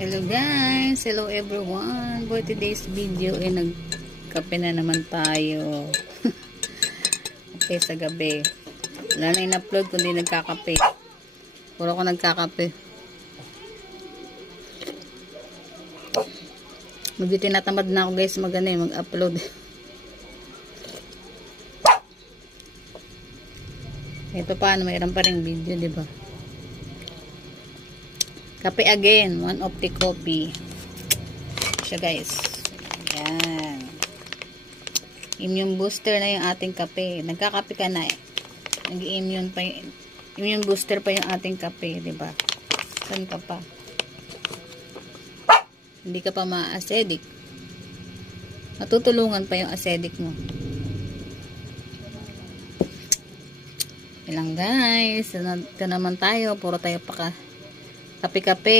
Hello guys, hello everyone. For today's video ay nagkape na naman tayo. Kape sa gabi. Wala na in-upload kundi nagkakape. Puro ko nagkakape. Medyo tinatamad na ako guys mag-upload. Ito paano, mayroon pa rin video, di ba? Kape again, one of the coffee. Siya guys. Ayan. Immune booster na yung ating kape. Nagkakape ka na eh. Nag-immune pa yung, immune booster pa yung ating kape, di ba? Saan ka pa? Hindi ka pa ma-acidic. Matutulungan pa yung acidic mo. Ilang guys. Ito naman tayo. Puro tayo pa kape-kape.